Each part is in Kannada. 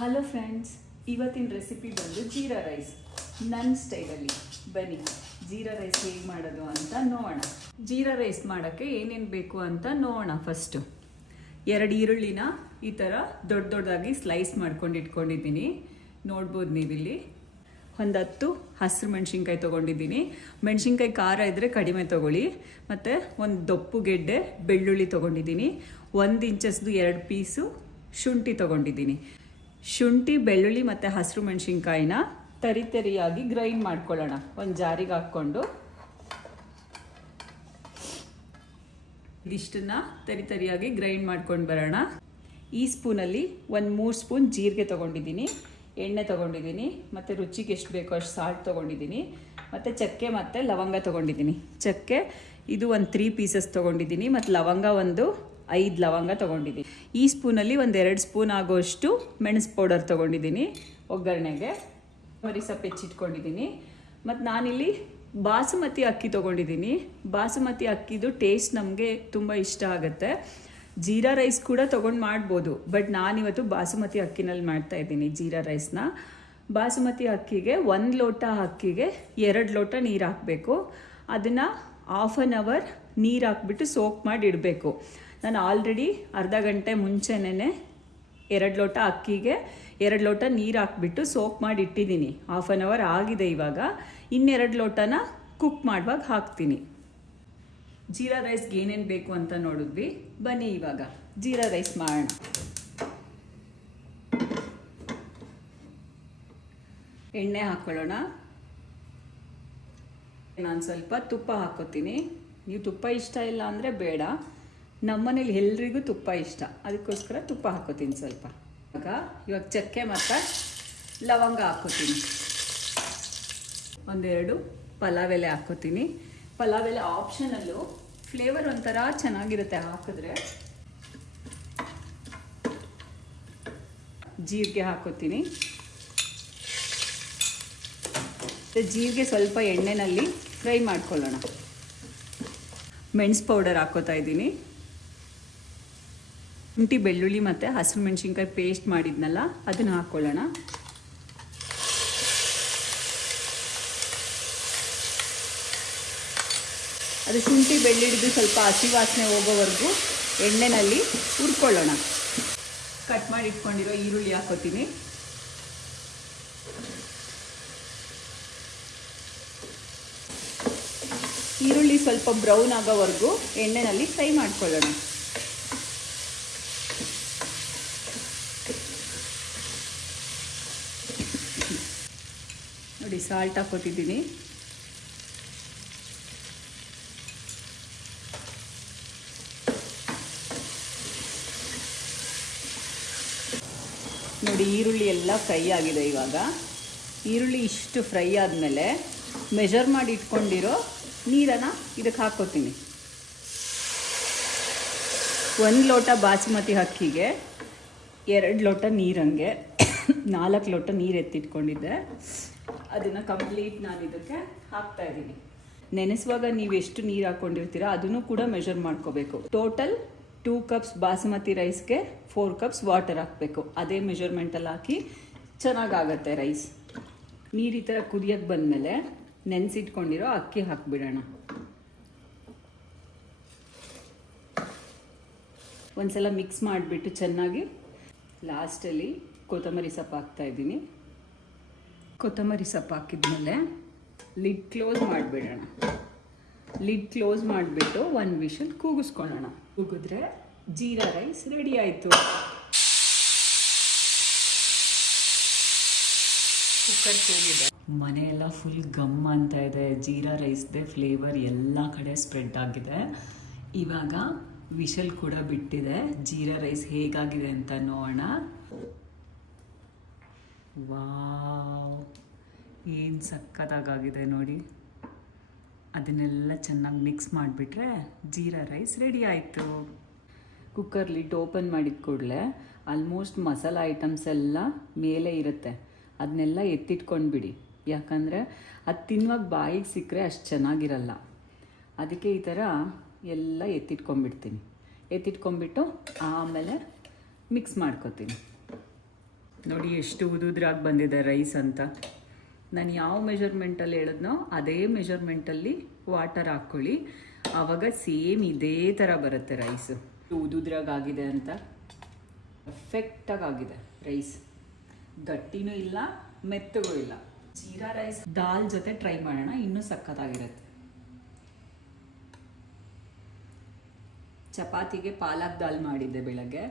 ಹಲೋ ಫ್ರೆಂಡ್ಸ್, ಇವತ್ತಿನ ರೆಸಿಪಿ ಬಂದು ಜೀರಾ ರೈಸ್ ನನ್ನ ಸ್ಟೈಲಲ್ಲಿ. ಬನ್ನಿ ಜೀರಾ ರೈಸ್ ಹೇಗೆ ಮಾಡೋದು ಅಂತ ನೋಡೋಣ. ಜೀರಾ ರೈಸ್ ಮಾಡೋಕ್ಕೆ ಏನೇನು ಬೇಕು ಅಂತ ನೋಡೋಣ. ಫಸ್ಟು 2 ಈರುಳ್ಳಿನ ಈ ಥರ ದೊಡ್ಡದಾಗಿ ಸ್ಲೈಸ್ ಮಾಡ್ಕೊಂಡು ಇಟ್ಕೊಂಡಿದ್ದೀನಿ. ನೋಡ್ಬೋದು ನೀವಿಲ್ಲಿ. ಒಂದು 10 ಹಸಿರು ಮೆಣಸಿನ್ಕಾಯಿ ತೊಗೊಂಡಿದ್ದೀನಿ. ಮೆಣಸಿನ್ಕಾಯಿ ಖಾರ ಇದ್ದರೆ ಕಡಿಮೆ ತೊಗೊಳ್ಳಿ. ಮತ್ತು ಒಂದು ದಪ್ಪು ಗೆಡ್ಡೆ ಬೆಳ್ಳುಳ್ಳಿ ತೊಗೊಂಡಿದ್ದೀನಿ. 1 ಇಂಚಸ್ದು 2 ಪೀಸು ಶುಂಠಿ ತೊಗೊಂಡಿದ್ದೀನಿ. ಶುಂಠಿ, ಬೆಳ್ಳುಳ್ಳಿ ಮತ್ತು ಹಸಿರು ಮೆಣಸಿನ್ಕಾಯಿನ ತರಿಯಾಗಿ ಗ್ರೈಂಡ್ ಮಾಡ್ಕೊಳ್ಳೋಣ. ಒಂದು ಜಾರಿಗೆ ಹಾಕ್ಕೊಂಡು ಇದಿಷ್ಟನ್ನು ತರಿಯಾಗಿ ಗ್ರೈಂಡ್ ಮಾಡ್ಕೊಂಡು ಬರೋಣ. ಈ ಸ್ಪೂನಲ್ಲಿ ಒಂದು 3 ಸ್ಪೂನ್ ಜೀರಿಗೆ ತೊಗೊಂಡಿದ್ದೀನಿ, ಎಣ್ಣೆ ತೊಗೊಂಡಿದ್ದೀನಿ, ಮತ್ತು ರುಚಿಗೆ ಎಷ್ಟು ಬೇಕೋ ಅಷ್ಟು ಸಾಲ್ಟ್ ತೊಗೊಂಡಿದ್ದೀನಿ, ಮತ್ತು ಚಕ್ಕೆ ಮತ್ತು ಲವಂಗ ತೊಗೊಂಡಿದ್ದೀನಿ. ಚಕ್ಕೆ ಇದು ಒಂದು 3 ಪೀಸಸ್ ತೊಗೊಂಡಿದ್ದೀನಿ, ಮತ್ತು ಲವಂಗ ಒಂದು 5 ಲವಂಗ ತೊಗೊಂಡಿದ್ದೀನಿ. ಈ ಸ್ಪೂನಲ್ಲಿ ಒಂದು 2 ಸ್ಪೂನ್ ಆಗೋಷ್ಟು ಮೆಣಸು ಪೌಡರ್ ತೊಗೊಂಡಿದ್ದೀನಿ ಒಗ್ಗರಣೆಗೆ. ಸೊಪ್ಪು ಹೆಚ್ಚಿಟ್ಕೊಂಡಿದ್ದೀನಿ. ಮತ್ತು ನಾನಿಲ್ಲಿ ಬಾಸುಮತಿ ಅಕ್ಕಿ ತೊಗೊಂಡಿದ್ದೀನಿ. ಬಾಸುಮತಿ ಅಕ್ಕಿದು ಟೇಸ್ಟ್ ನಮಗೆ ತುಂಬ ಇಷ್ಟ ಆಗುತ್ತೆ. ಜೀರಾ ರೈಸ್ ಕೂಡ ತೊಗೊಂಡು ಮಾಡ್ಬೋದು, ಬಟ್ ನಾನಿವತ್ತು ಬಾಸುಮತಿ ಅಕ್ಕಿನಲ್ಲಿ ಮಾಡ್ತಾಯಿದ್ದೀನಿ ಜೀರಾ ರೈಸ್ನ. ಬಾಸುಮತಿ ಅಕ್ಕಿಗೆ 1 ಲೋಟ ಅಕ್ಕಿಗೆ 2 ಲೋಟ ನೀರು ಹಾಕಬೇಕು. ಅದನ್ನು 1/2 ಅವರ್ ನೀರು ಹಾಕ್ಬಿಟ್ಟು ಸೋಕ್ ಮಾಡಿ ಇಡಬೇಕು. ನಾನು ಆಲ್ರೆಡಿ ಅರ್ಧ ಗಂಟೆ ಮುಂಚೆನೇ 2 ಲೋಟ ಅಕ್ಕಿಗೆ 2 ಲೋಟ ನೀರು ಹಾಕ್ಬಿಟ್ಟು ಸೋಕ್ ಮಾಡಿ ಇಟ್ಟಿದ್ದೀನಿ. 1/2 ಅವರ್ ಆಗಿದೆ. ಇವಾಗ 2 ಲೋಟನ ಕುಕ್ ಮಾಡುವಾಗ ಹಾಕ್ತೀನಿ. ಜೀರಾ ರೈಸ್ಗೆ ಏನೇನು ಬೇಕು ಅಂತ ನೋಡಿದ್ವಿ. ಬನ್ನಿ ಇವಾಗ ಜೀರಾ ರೈಸ್ ಮಾಡೋಣ. ಎಣ್ಣೆ ಹಾಕ್ಕೊಳ್ಳೋಣ. ನಾನು ಸ್ವಲ್ಪ ತುಪ್ಪ ಹಾಕ್ಕೋತೀನಿ. ನೀವು ತುಪ್ಪ ಇಷ್ಟ ಇಲ್ಲ ಅಂದರೆ ಬೇಡ. ನಮ್ಮನೇಲಿ ಎಲ್ರಿಗೂ ತುಪ್ಪ ಇಷ್ಟ, ಅದಕ್ಕೋಸ್ಕರ ತುಪ್ಪ ಹಾಕ್ಕೋತೀನಿ ಸ್ವಲ್ಪ. ಇವಾಗ ಚಕ್ಕೆ ಮತ್ತು ಲವಂಗ ಹಾಕ್ಕೋತೀನಿ. 1-2 ಪಲಾವ್ ಎಲೆ ಹಾಕ್ಕೋತೀನಿ. ಪಲಾವ್ ಎಲೆ ಆಪ್ಷನಲ್ಲು, ಫ್ಲೇವರ್ ಒಂಥರ ಚೆನ್ನಾಗಿರುತ್ತೆ ಹಾಕಿದ್ರೆ. ಜೀರಿಗೆ ಹಾಕ್ಕೋತೀನಿ. ಜೀರಿಗೆ ಸ್ವಲ್ಪ ಎಣ್ಣೆನಲ್ಲಿ ಫ್ರೈ ಮಾಡ್ಕೊಳ್ಳೋಣ. ಮೆಣಸು ಪೌಡರ್ ಹಾಕ್ಕೋತಾ ಇದ್ದೀನಿ. ಶುಂಠಿ, ಬೆಳ್ಳುಳ್ಳಿ ಮತ್ತು ಹಸಿರು ಮೆಣಸಿನ್ಕಾಯಿ ಪೇಸ್ಟ್ ಮಾಡಿದ್ನಲ್ಲ ಅದನ್ನು ಹಾಕ್ಕೊಳ್ಳೋಣ. ಅದು ಶುಂಠಿ ಬೆಳ್ಳುಳ್ಳಿದು ಸ್ವಲ್ಪ ಹಸಿ ವಾಸನೆ ಹೋಗೋವರೆಗೂ ಎಣ್ಣೆಯಲ್ಲಿ ಹುರ್ಕೊಳ್ಳೋಣ. ಕಟ್ ಮಾಡಿ ಇಟ್ಕೊಂಡಿರೋ ಈರುಳ್ಳಿ ಹಾಕ್ಕೋತೀನಿ. ಈರುಳ್ಳಿ ಸ್ವಲ್ಪ ಬ್ರೌನ್ ಆಗೋವರೆಗೂ ಎಣ್ಣೆಯಲ್ಲಿ ಫ್ರೈ ಮಾಡ್ಕೊಳ್ಳೋಣ. ನೋಡಿ, ಸಾಲ್ಟ್ ಹಾಕ್ಕೊತಿದ್ದೀನಿ. ನೋಡಿ, ಈರುಳ್ಳಿ ಎಲ್ಲ ಫ್ರೈ ಆಗಿದೆ. ಇವಾಗ ಈರುಳ್ಳಿ ಇಷ್ಟು ಫ್ರೈ ಆದಮೇಲೆ ಮೆಜರ್ ಮಾಡಿ ಇಟ್ಕೊಂಡಿರೋ ನೀರನ್ನು ಇದಕ್ಕೆ ಹಾಕ್ಕೋತೀನಿ. 1 ಲೋಟ ಬಾಸುಮತಿ ಅಕ್ಕಿಗೆ 2 ಲೋಟ ನೀರಂಗೆ 4 ಲೋಟ ನೀರು ಎತ್ತಿಟ್ಕೊಂಡಿದ್ದೆ. ಅದನ್ನು ಕಂಪ್ಲೀಟ್ ನಾನು ಇದಕ್ಕೆ ಹಾಕ್ತಾಯಿದ್ದೀನಿ. ನೆನೆಸುವಾಗ ನೀವು ಎಷ್ಟು ನೀರು ಹಾಕ್ಕೊಂಡಿರ್ತೀರ ಅದನ್ನು ಕೂಡ ಮೆಷರ್ ಮಾಡ್ಕೋಬೇಕು. ಟೋಟಲ್ 2 ಕಪ್ಸ್ ಬಾಸುಮತಿ ರೈಸ್ಗೆ 4 ಕಪ್ಸ್ ವಾಟರ್ ಹಾಕಬೇಕು. ಅದೇ ಮೆಷರ್ಮೆಂಟಲ್ಲಿ ಹಾಕಿ ಚೆನ್ನಾಗಾಗತ್ತೆ ರೈಸ್. ನೀರು ಈ ಥರ ಕುದಿಯೋಕ್ಕೆ ಬಂದಮೇಲೆ ನೆನೆಸಿಟ್ಕೊಂಡಿರೋ ಅಕ್ಕಿ ಹಾಕಿಬಿಡೋಣ. ಒಂದ್ಸಲ ಮಿಕ್ಸ್ ಮಾಡಿಬಿಟ್ಟು ಚೆನ್ನಾಗಿ ಲಾಸ್ಟಲ್ಲಿ ಕೊತ್ತಂಬರಿ ಸೊಪ್ಪು ಹಾಕ್ತಾಯಿದ್ದೀನಿ. ಕೊತ್ತಂಬರಿ ಸೊಪ್ಪು ಹಾಕಿದ್ಮೇಲೆ ಲಿಡ್ ಕ್ಲೋಸ್ ಮಾಡಿಬಿಡೋಣ. ಲಿಡ್ ಕ್ಲೋಸ್ ಮಾಡಿಬಿಟ್ಟು 1 ವಿಷಲ್ ಕೂಗಿಸ್ಕೊಳ್ಳೋಣ. ಕೂಗಿದ್ರೆ ಜೀರಾ ರೈಸ್ ರೆಡಿ ಆಯಿತು. ಕುಕ್ಕರ್ ಕೂಗಿದೆ. ಮನೆಯೆಲ್ಲ ಫುಲ್ ಗಮ್ ಅಂತ ಇದೆ. ಜೀರಾ ರೈಸ್ದೇ ಫ್ಲೇವರ್ ಎಲ್ಲ ಕಡೆ ಸ್ಪ್ರೆಡ್ ಆಗಿದೆ. ಇವಾಗ ವಿಷಲ್ ಕೂಡ ಬಿಟ್ಟಿದೆ. ಜೀರಾ ರೈಸ್ ಹೇಗಾಗಿದೆ ಅಂತ ನೋಡೋಣ. ವಾವ್, ಏನು ಸಕ್ಕತ್ತಾಗಿದೆ ನೋಡಿ. ಅದನ್ನೆಲ್ಲ ಚೆನ್ನಾಗಿ ಮಿಕ್ಸ್ ಮಾಡಿಬಿಟ್ರೆ ಜೀರಾ ರೈಸ್ ರೆಡಿ ಆಯಿತು. ಕುಕ್ಕರ್ ಲಿಡ್ ಓಪನ್ ಮಾಡಿದ ಕೂಡಲೇ ಆಲ್ಮೋಸ್ಟ್ ಮಸಾಲ ಐಟಮ್ಸ್ ಎಲ್ಲ ಮೇಲೆ ಇರುತ್ತೆ. ಅದನ್ನೆಲ್ಲ ಎತ್ತಿಟ್ಕೊಂಡ್ಬಿಡಿ. ಯಾಕಂದರೆ ಅದು ತಿನ್ನುವಾಗ ಬಾಯಿಗೆ ಸಿಕ್ಕರೆ ಅಷ್ಟು ಚೆನ್ನಾಗಿರಲ್ಲ. ಅದಕ್ಕೆ ಈ ಥರ ಎಲ್ಲ ಎತ್ತಿಟ್ಕೊಂಡ್ಬಿಡ್ತೀನಿ. ಎತ್ತಿಟ್ಕೊಂಡ್ಬಿಟ್ಟು ಆಮೇಲೆ ಮಿಕ್ಸ್ ಮಾಡ್ಕೊತೀನಿ. ನೋಡಿ ಎಷ್ಟು ಉದುದ್ರಾಗಿ ಬಂದಿದೆ ರೈಸ್ ಅಂತ. ನಾನು ಯಾವ ಮೆಜರ್ಮೆಂಟಲ್ಲಿ ಹೇಳಿದ್ನೋ ಅದೇ ಮೆಜರ್ಮೆಂಟಲ್ಲಿ ವಾಟರ್ ಹಾಕ್ಕೊಳ್ಳಿ, ಆವಾಗ ಸೇಮ್ ಇದೇ ಥರ ಬರುತ್ತೆ ರೈಸು. ಉದುದ್ರಾಗಿದೆ ಅಂತ ಪರ್ಫೆಕ್ಟಾಗಿ ಆಗಿದೆ ರೈಸ್, ಗಟ್ಟಿನೂ ಇಲ್ಲ ಮೆತ್ತಗೂ ಇಲ್ಲ. ಜೀರಾ ರೈಸ್ ದಾಲ್ ಜೊತೆ ಟ್ರೈ ಮಾಡೋಣ, ಇನ್ನೂ ಸಖತ್ತಾಗಿರುತ್ತೆ. ಚಪಾತಿಗೆ ಪಾಲಕ್ ದಾಲ್ ಮಾಡಿದ್ದೆ ಬೆಳಗ್ಗೆ,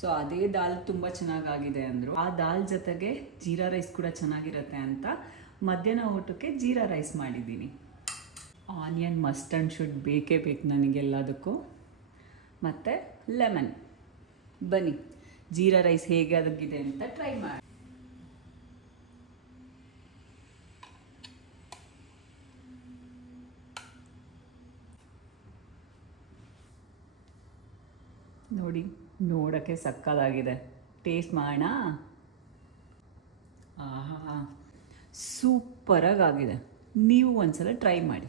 ಸೊ ಅದೇ ದಾಲ್ ತುಂಬ ಚೆನ್ನಾಗಾಗಿದೆ ಅಂದರು. ಆ ದಾಲ್ ಜೊತೆಗೆ ಜೀರಾ ರೈಸ್ ಕೂಡ ಚೆನ್ನಾಗಿರುತ್ತೆ ಅಂತ ಮಧ್ಯಾಹ್ನ ಊಟಕ್ಕೆ ಜೀರಾ ರೈಸ್ ಮಾಡಿದ್ದೀನಿ. ಆನಿಯನ್ ಮಸ್ಟ್ ಆ್ಯಂಡ್ ಶುಡ್ ಬೇಕೇ ಬೇಕು ನನಗೆಲ್ಲದಕ್ಕೂ, ಮತ್ತು ಲೆಮನ್. ಬನ್ನಿ ಜೀರಾ ರೈಸ್ ಹೇಗೆ ಅದಕ್ಕಿದೆ ಅಂತ ಟ್ರೈ ಮಾಡಿ. ನೋಡಿ, ನೋಡೋಕ್ಕೆ ಸಕ್ಕತ್ತಾಗಿದೆ. ಟೇಸ್ಟ್ ಮಾಡೋಣ. ಆಹಾ, ಸೂಪರಾಗಿ ಆಗಿದೆ. ನೀವು ಒಂದ್ಸಲ ಟ್ರೈ ಮಾಡಿ.